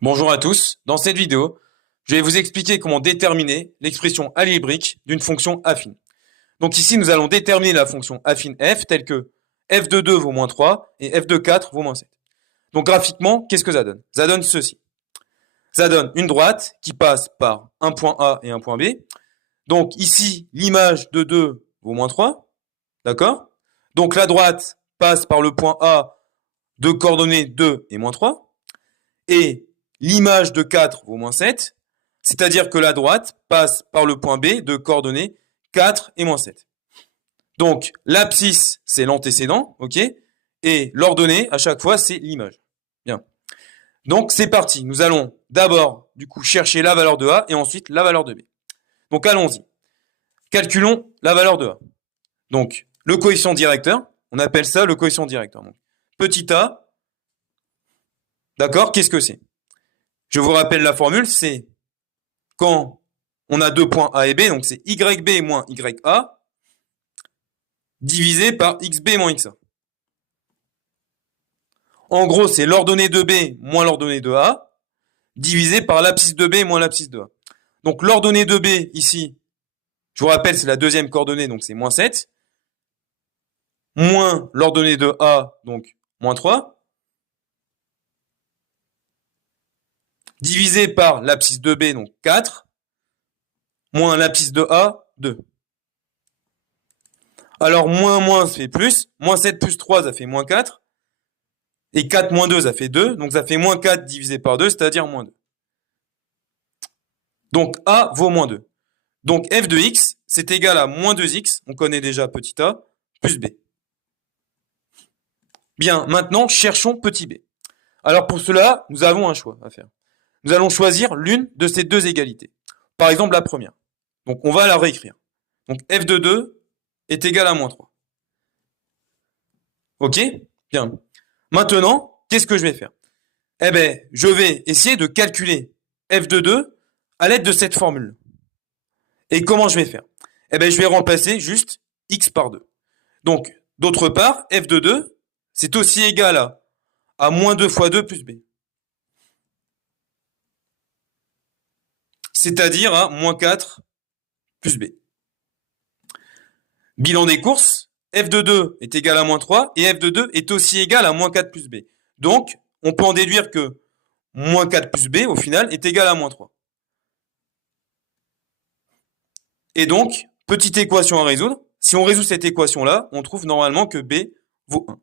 Bonjour à tous, dans cette vidéo, je vais vous expliquer comment déterminer l'expression algébrique d'une fonction affine. Donc ici, nous allons déterminer la fonction affine f telle que f de 2 vaut moins 3 et f de 4 vaut moins 7. Donc graphiquement, qu'est-ce que ça donne? Ça donne ceci. Ça donne une droite qui passe par un point A et un point B. Donc ici, l'image de 2 vaut moins 3, d'accord? Donc la droite passe par le point A de coordonnées 2 et moins 3. Et l'image de 4 vaut moins 7, c'est-à-dire que la droite passe par le point B de coordonnées 4 et moins 7. Donc, l'abscisse, c'est l'antécédent, ok? Et l'ordonnée, à chaque fois, c'est l'image. Bien. Donc, c'est parti. Nous allons d'abord, du coup, chercher la valeur de A et ensuite la valeur de B. Donc, allons-y. Calculons la valeur de A. Donc, le coefficient directeur, on appelle ça le coefficient directeur. Donc, petit a, d'accord, qu'est-ce que c'est? Je vous rappelle la formule, c'est quand on a deux points A et B, donc c'est YB moins YA, divisé par XB moins XA. En gros, c'est l'ordonnée de B moins l'ordonnée de A, divisé par l'abscisse de B moins l'abscisse de A. Donc l'ordonnée de B, ici, je vous rappelle, c'est la deuxième coordonnée, donc c'est moins 7, moins l'ordonnée de A, donc moins 3, divisé par l'abscisse de B, donc 4, moins l'abscisse de A, 2. Alors, moins, ça fait plus. Moins 7 plus 3, ça fait moins 4. Et 4 moins 2, ça fait 2. Donc, ça fait moins 4 divisé par 2, c'est-à-dire moins 2. Donc, A vaut moins 2. Donc, f de x, c'est égal à moins 2x, on connaît déjà petit a, plus b. Bien, maintenant, cherchons petit b. Alors, pour cela, nous avons un choix à faire. Nous allons choisir l'une de ces deux égalités. Par exemple, la première. Donc, on va la réécrire. Donc, f de 2 est égal à moins 3. Ok? Bien. Maintenant, qu'est-ce que je vais faire? Eh bien, je vais essayer de calculer f de 2 à l'aide de cette formule. Et comment je vais faire? Eh bien, je vais remplacer juste x par 2. Donc, d'autre part, f de 2, c'est aussi égal à moins 2 fois 2 plus b. C'est-à-dire à moins 4 plus b. Bilan des courses, f de 2 est égal à moins 3 et f de 2 est aussi égal à moins 4 plus b. Donc, on peut en déduire que moins 4 plus b, au final, est égal à moins 3. Et donc, petite équation à résoudre. Si on résout cette équation-là, on trouve normalement que b vaut 1.